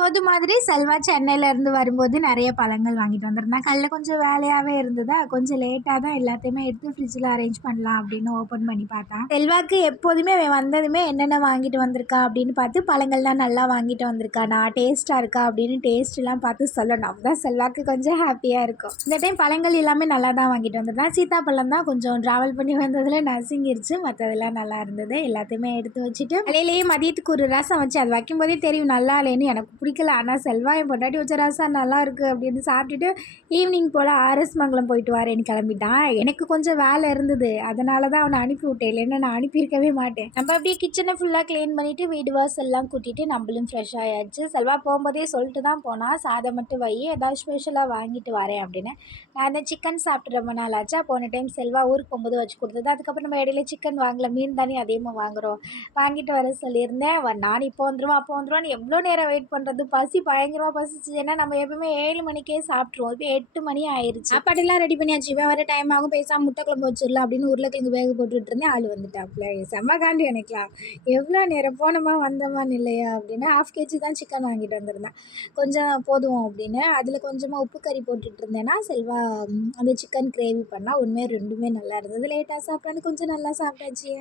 எப்போது மாதிரி செல்வா சென்னையிலேருந்து வரும்போது நெறைய பழங்கள் வாங்கிட்டு வந்திருந்தான். காலைல கொஞ்சம் வேலையாவே இருந்ததா, கொஞ்சம் லேட்டா தான் எல்லாத்தையுமே எடுத்து ஃப்ரிட்ஜில அரேஞ்ச் பண்ணலாம் அப்படின்னு ஓப்பன் பண்ணி பார்த்தேன். செல்வாக்கு எப்போதுமே அவன் வந்ததுமே என்னென்ன வாங்கிட்டு வந்திருக்கா அப்படின்னு பார்த்து பழங்கள்லாம் நல்லா வாங்கிட்டு வந்திருக்கானா, டேஸ்ட்டா இருக்கா அப்படின்னு டேஸ்ட்லாம் பார்த்து சொல்லணும். அப்பதான் செல்வாக்கு கொஞ்சம் ஹாப்பியா இருக்கும். இந்த டைம் பழங்கள் எல்லாமே நல்லா தான் வாங்கிட்டு வந்திருந்தான். சீத்தாப்பழம் தான் கொஞ்சம் ட்ராவல் பண்ணி வந்ததுல நசுங்கிருச்சு. மத்ததெல்லாம் நல்லா இருந்தது. எல்லாத்தையுமே எடுத்து வச்சுட்டு காலையிலேயே மதியத்துக்கு ஒரு ரசம் வச்சு அது வைக்கும்போதே தெரியும் நல்லா இல்லைன்னு. எனக்கு பிடிக்கல. ஆனால் செல்வா என் பொண்டாட்டி வச்ச ரசம் நல்லாயிருக்கு அப்படின்னு சாப்பிட்டுட்டு ஈவினிங் போல் ஆர்எஸ் மங்கலம் போயிட்டு வரேன்னு கிளம்பிட்டான். எனக்கு கொஞ்சம் வேலை இருந்தது, அதனால தான் அவனை அனுப்பி விட்டேன். இல்லைன்னா நான் அனுப்பியிருக்கவே மாட்டேன். நம்ம அப்படியே கிச்சனை ஃபுல்லாக க்ளீன் பண்ணிவிட்டு வீடு வாசல்லாம் கூட்டிட்டு நம்மளும் ஃப்ரெஷ் ஆயாச்சு. செல்வா போகும்போதே சொல்லிட்டு தான் போனால் சாதம் மட்டும் வை, ஏதாவது ஸ்பெஷலாக வாங்கிட்டு வரேன் அப்படின்னு. நான் அந்த சிக்கன் சாப்பிட்டு ரொம்ப நாள் ஆச்சா. போன டைம் செல்வா ஊருக்கு போகும்போது வச்சு கொடுத்தது. அதுக்கப்புறம் நம்ம இடையில சிக்கன் வாங்கல, மீன் தானே அதிகமாக வாங்குகிறோம், வாங்கிட்டு வர சொல்லியிருந்தேன். நான் இப்போ வந்துடுவான் அப்போ வந்துடுவான்னு எவ்வளோ நேரம் வெயிட் பண்ணுறது. பசி பயங்கரமாக பசிச்சு. ஏன்னா நம்ம எப்பவுமே 7 மணிக்கே சாப்பிட்ருவோம். இப்போ 8 மணி ஆயிடுச்சு. சாப்பாடெல்லாம் ரெடி பண்ணியாச்சு. இவன் வர டைம் ஆகும், பேசாமல் முட்டை குழம்பு வச்சிடலாம் அப்படின்னு உருளைக்கிழங்கு வேக போட்டுட்டு இருந்தேன். ஆள் வந்துட்டாப்புல. செம்ம காண்டி எனக்குலாம். எவ்வளோ நேரம் போனோமா வந்தோமான்னு இல்லையா அப்படின்னு. 1/2 கேஜி தான் சிக்கன் வாங்கிட்டு வந்திருந்தேன். கொஞ்சம் போதும் அப்படின்னு அதில் கொஞ்சமாக உப்பு கறி போட்டுட்டு இருந்தேன்னா செல்வா அந்த சிக்கன் கிரேவி பண்ணால் உண்மையாக ரெண்டுமே நல்லா இருந்தது. லேட்டாக சாப்பிட்டான்னு கொஞ்சம் நல்லா சாப்பிட்டாச்சு.